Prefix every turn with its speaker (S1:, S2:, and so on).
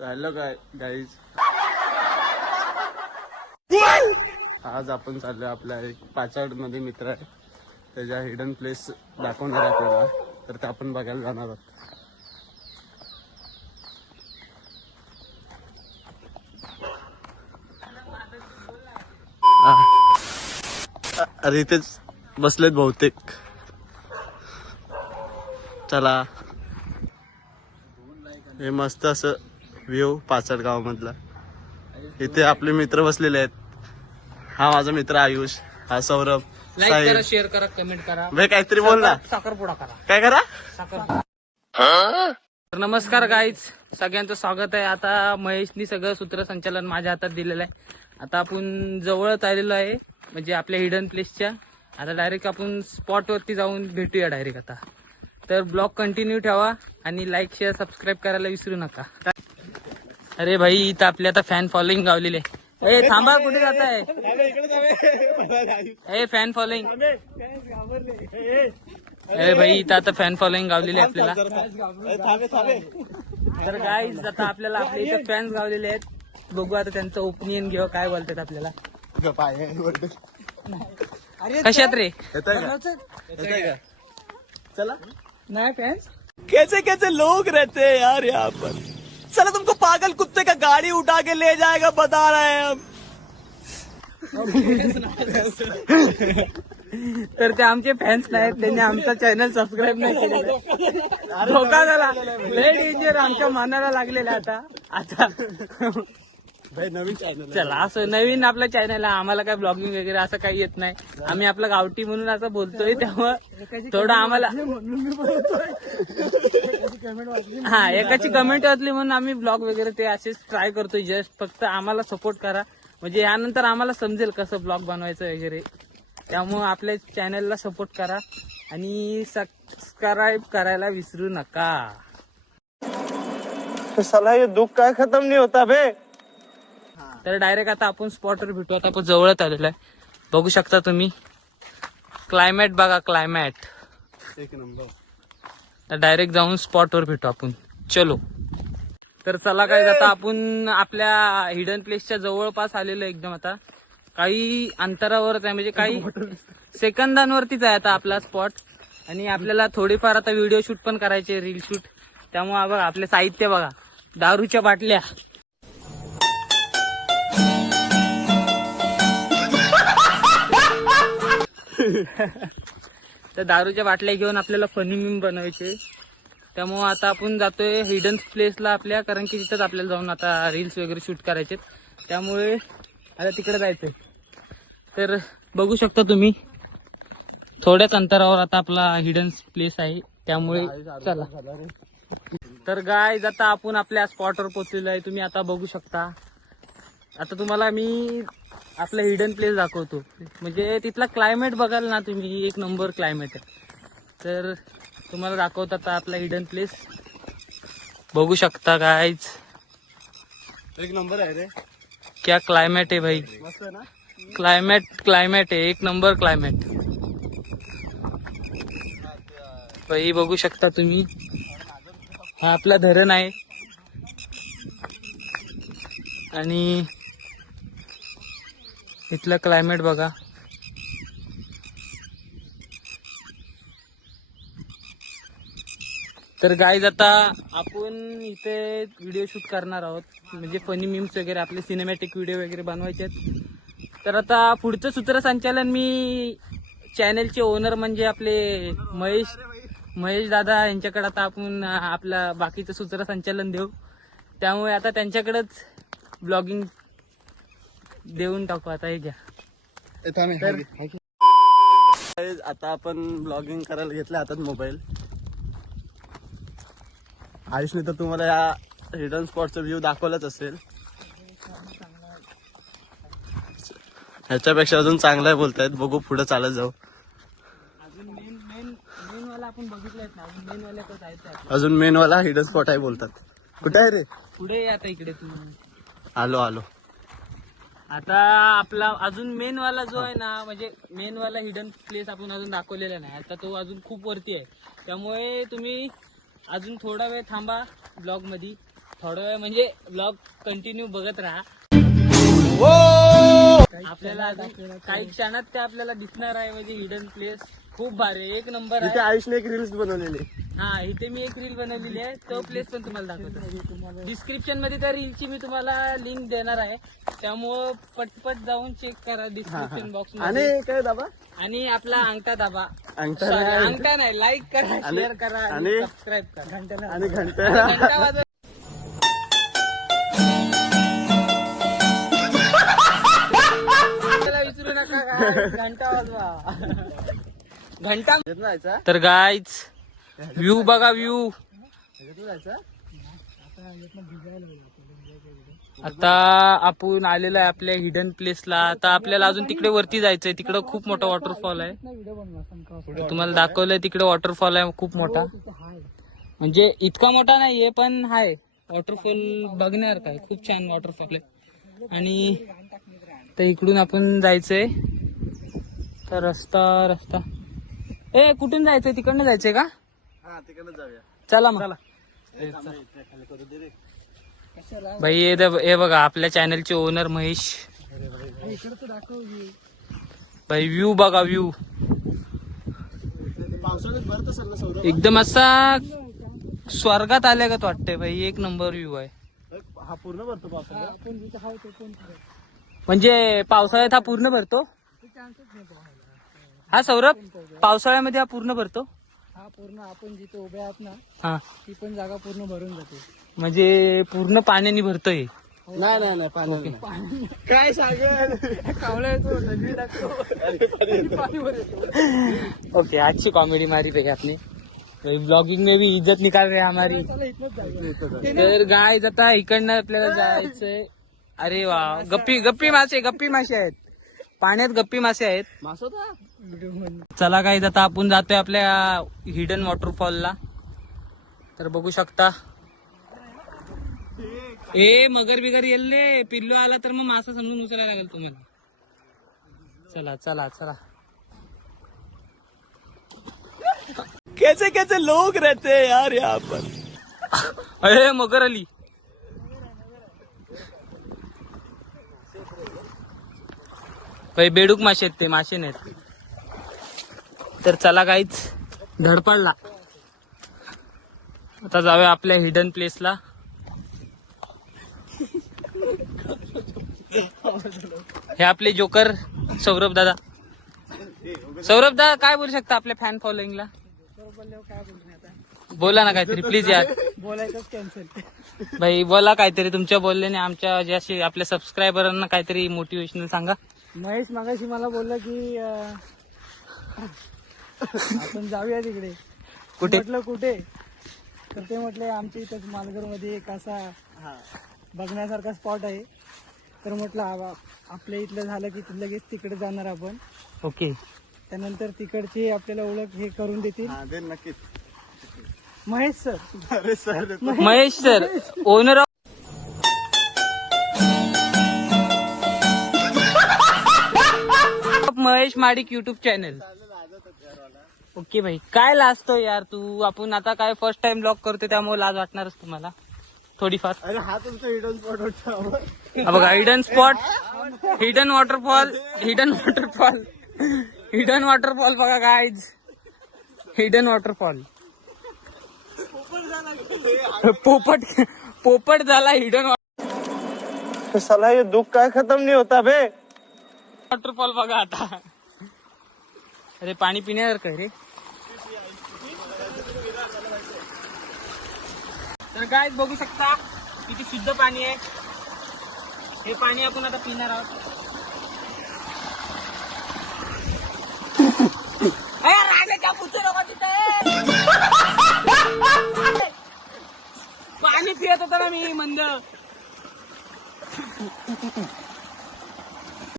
S1: राहिलं काय गाईज आज आपण चाललोय आपल्या एक पाचाडमध्ये मित्र आहे. त्याच्या हिडन प्लेस दाखवणार आपल्याला. तर ते आपण बघायला जाणार आहोत. अरे इथेच बसलेत बहुतेक. चला. हे मस्त असं व्ह्यू पाचड गाव मधला इथे आपले मित्र बसलेले आहेत. हा माझा मित्र आयुष हा सौरभ
S2: लाईक करा शेअर करा कमेंट करा.
S1: भाई काहीतरी बोल ना.
S2: साखरपुडा करा.
S1: काय करा?
S2: साखर तर नमस्कार गाईज सगळ्यांचं स्वागत आहे. आता महेशनी सगळं सूत्रसंचालन माझ्या हातात दिलेलं आहे. आता आपण जवळच आलेलो आहे म्हणजे आपल्या हिडन प्लेसच्या आता डायरेक्ट आपण स्पॉट वरती जाऊन भेटूया डायरेक्ट आता. तर ब्लॉग कंटिन्यू ठेवा आणि लाईक शेअर सबस्क्राईब करायला विसरू नका. अरे भाई इथं आपली आता फॅन फॉलोईंग गावलेली आहे. थांबा कुठे जात आहे ए फॅन फॉलोईंग अरे भाई इथं आता फॅन फॉलोईंग गावलेली आहे आपल्याला. तर काय आता आपल्याला आपल्या इथे फॅन्स गावलेले आहेत. बघू आता त्यांचं ओपिनियन घेऊ काय बोलतात आपल्याला. कशात रे?
S1: चला
S2: नाही फॅन्स
S3: कैसे कैसे लोग रहते हैं यार यहाँ पर। चलो तुमको पागल कुत्ते का गाड़ी उठा के ले जाएगा बता रहे हैं हम।
S2: तर ते आमचे फॅन्स नाहीत त्यांनी आमचा चॅनल सबस्क्राईब नाही केलेला धोका झाला लय डेंजर आमच्या मानाला लागलेला आता आता।
S1: भाई नवीन चॅनल
S2: चला असं नवीन आपलं चॅनल आहे. आम्हाला काय ब्लॉगिंग वगैरे असं काही येत नाही. आम्ही आपलं गावठी म्हणून असं बोलतोय त्यामुळं थोडं आम्हाला हा एकाची कमेंट वाचली म्हणून आम्ही ब्लॉग वगैरे ते असेच ट्राय करतोय. जस्ट फक्त आम्हाला सपोर्ट करा. म्हणजे यानंतर आम्हाला समजेल कसं ब्लॉग बनवायचं वगैरे. त्यामुळं आपल्या चॅनलला सपोर्ट करा. आणि सबस्क्राईब करायला विसरू नका.
S1: साला ये दुःख काय खतम नाही होता बे
S2: तर डायरेक्ट आता आपण स्पॉटवर भेटू. आता आपण जवळच आलेलो आहे. बघू शकता तुम्ही. क्लायमॅट बघा क्लायमॅट
S1: एक नंबर.
S2: तर डायरेक्ट जाऊन स्पॉटवर भेटू आपण. चलो. तर चला काय आता आपण आपल्या हिडन प्लेसच्या जवळपास आलेलो एकदम आता. काही अंतरावरच आहे म्हणजे काही सेकंदांवरतीच आहे आता आपला स्पॉट आणि आपल्याला थोडेफार आता व्हिडिओ शूट पण करायचे रील शूट त्यामुळे बघा आपले साहित्य बघा. दारूच्या बाटल्या. तर दारूच्या बाटल्या घेऊन आपल्याला फनी मीम बनवायचे. त्यामुळं आता आपण जातोय हिडन प्लेसला आपल्या कारण की तिथंच आपल्याला जाऊन आता रील्स वगैरे शूट करायचे त्यामुळे आता तिकडे जायचंय. तर बघू शकता तुम्ही थोड्याच अंतरावर आता आपला हिडन प्लेस आहे. त्यामुळे चला. तर गाय आता आपण आपल्या स्पॉटवर पोचलेलो आहे. तुम्ही आता बघू शकता. आता तुम्हाला मी आपलं हिडन प्लेस दाखवतो. म्हणजे तिथला क्लायमेट बघाल ना तुम्ही एक नंबर क्लायमेट आहे. तर तुम्हाला दाखवतो आता आपला हिडन प्लेस बघू शकता गायज
S1: एक नंबर आहे रे.
S2: क्या क्लायमेट आहे भाई.
S1: मस्त आहे ना?
S2: क्लायमेट क्लायमेट आहे. एक नंबर क्लायमेट भाई बघू शकता तुम्ही. हा आपला धरण आहे. आणि इथलं क्लायमेट बघा. तर गाईज आता आपण इथे व्हिडिओ शूट करणार आहोत. म्हणजे फनी मीम्स वगैरे आपले सिनेमॅटिक व्हिडिओ वगैरे बनवायचे आहेत. तर आता पुढचं सूत्रसंचालन मी चॅनलचे ओनर म्हणजे आपले महेश महेश दादा यांच्याकडे आता आपण आपलं आपला बाकीचं सूत्रसंचालन देऊ. त्यामुळे आता त्यांच्याकडेच ब्लॉगिंग देऊन टाकू आता हे घ्या. तर
S1: आता आपण ब्लॉगिंग करायला घेतलं हातात मोबाईल आयुषने तर तुम्हाला या हिडन स्पॉटचा व्ह्यू दाखवलाच असेल. ह्याच्यापेक्षा अजून चांगलं आहे बोलतायत. बघू पुढे चालत जाऊ.
S2: अजून मेन मेन मेन वाला आपण बघितलंय ना अजून मेन वाल्याकडे जायचं आहे
S1: अजून मेन वाला हिडन स्पॉट आहे बोलतात. कुठे आहे रे?
S2: पुढे ये आता इकडे तुम्ही.
S1: आलो आलो.
S2: आता आपला अजून मेन वाला जो आहे ना म्हणजे मेन वाला हिडन प्लेस आपण अजून दाखवलेला नाही. आता तो अजून खूप वरती आहे. त्यामुळे तुम्ही अजून थोडा वेळ थांबा ब्लॉगमध्ये थोडा वेळ म्हणजे ब्लॉग कंटिन्यू बघत राहा. आपल्याला अजून काही क्षणात ते आपल्याला दिसणार आहे म्हणजे हिडन प्लेस खूप भारी एक नंबर
S1: इथे
S2: आहे
S1: आयुषने एक रील्स बनवलेली.
S2: हा इथे मी एक रील बनवलेली आहे. तो प्लेस पण तुम्हाला दाखवतो. डिस्क्रिप्शनमध्ये त्या रीलची मी तुम्हाला लिंक देणार आहे. त्यामुळं पटपट जाऊन चेक करा डिस्क्रिप्शन बॉक्स
S1: आणि
S2: मध्ये.
S1: काय दाबा?
S2: आणि आपला अंगठा दाबा.
S1: अंगठा
S2: Sorry,
S1: नाही.
S2: अंगठा नाही. लाईक करा
S1: आणि-
S2: शेअर करा आणि
S1: आणि-
S2: सबस्क्राईब करा. घंटा
S1: आणि घंटा
S2: घंटा वाजवा विसरू नका. घंटा वाजवा. घंटा
S1: जायचा?
S2: तर गायच व्ह्यू बघा व्ह्यू आता आपण आलेलो आहे आपल्या हिडन प्लेसला आता आपल्याला अजून तिकडे वरती जायचंय. तिकडे खूप मोठा वॉटरफॉल आहे. तुम्हाला दाखवलंय तिकडे वॉटरफॉल आहे. खूप मोठा. म्हणजे इतका मोठा नाहीये पण हाय. वॉटरफॉल बघणार काय? खूप छान वॉटरफॉल आहे. आणि तर इकडून आपण जायचंय. तर रस्ता रस्ता. ए कुठून जायचंय? तिकडनं जायचंय का?
S1: हा तिकडे जाऊया.
S2: चला मग. भाई हे द- हे बघा आपल्या चॅनलचे ओनर महेश. भाई व्ह्यू बघा व्ह्यू
S1: पावसाळ्यात भरत असेल ना सौरभ
S2: एकदम असा स्वर्गात आल्यागत वाटतंय भाई एक नंबर व्ह्यू आहे.
S1: हा पूर्ण भरतो पावसाळ्यात?
S2: म्हणजे पावसाळ्यात हा पूर्ण भरतो? हा सौरभ पावसाळ्यामध्ये हा पूर्ण भरतो?
S4: हा पूर्ण आपण जिथे उभे आहात ना
S2: हा.
S4: ती पण जागा पूर्ण भरून जाते.
S2: म्हणजे पूर्ण पाण्याने भरतोय?
S1: नाही नाही नाही पाणी काय सांगेल
S4: कावळा येतो नदी
S2: ओके अच्छी कॉमेडी मारी पे आपने ब्लॉगिंग में भी इज्जत निकाल रहे हैं हमारी तर गाय आता इकडनं आपल्याला जायचंय. अरे वा गप्पी गप्पी मासे गप्पी मासे आहेत. पाण्यात गप्पी मासे आहेत. चला गाईज आता आपण जातोय आपल्या हिडन वॉटरफॉलला तर बघू शकता. ए मगर बिगर येल्ले. पिल्लू आला तर मग मासा समजून उचलायला लागेल तुम्हाला. चला चला चला.
S3: कैसे कैसे लोग रहते हैं यार यहाँ पर?
S2: अरे मगर आली भाई बेडूक मासे आहेत ते मासे नाहीत. तर चला काहीच धडपडला आता जाऊया आपल्या हिडन प्लेसला हे आपले जोकर सौरभ दादा. सौरभ दादा काय बोलू शकता आपल्या फॅन फॉलोईंगला बोला ना काहीतरी प्लीज यार
S4: बोलायचं कॅन्सल
S2: भाई बोला काहीतरी तुमच्या बोलल्याने आमच्या ज्याशी आपल्या सबस्क्रायबरांना काहीतरी मोटिवेशनल सांगा.
S4: महेश मागाशी मला बोलला की अं, आपण जाऊया तिकडे.
S2: कुठे?
S4: म्हटलं कुठे? तर ते म्हटले आमच्या इथं मालघरमध्ये एक असा बघण्यासारखा स्पॉट आहे. तर म्हटलं आपल्या इथलं झालं की लगेच तिकडे जाणार आपण.
S2: ओके
S4: त्यानंतर तिकडची आपल्याला ओळख हे करून देतील.
S1: हा दे नक्कीच.
S4: महेश सर.
S1: अरे sir
S2: Mahesh sir owner of Mahesh Madik YouTube channel okay भाई काय लाजतो यार तू? आपण आता काय फर्स्ट टाइम ब्लॉग करतो त्यामुळे लाज वाटणारच तुम्हाला. थोडीफार.
S1: अरे हा तुमचा हिडन स्पॉट होता
S2: बघा hidden spot hidden waterfall hidden waterfall hidden waterfall बघा गाईज हिडन वॉटरफॉल पोपट पोपट झाला हिडन
S1: साला ये दुख काय खत्म नहीं होता बे
S2: वॉटरफॉल बघा आता. अरे पाणी पिण्यासारखं रे. तर काय बघू शकता किती शुद्ध पाणी आहे. हे पाणी आपण आता पिणार आहोत. पाणी पियत होता ना मी मंद.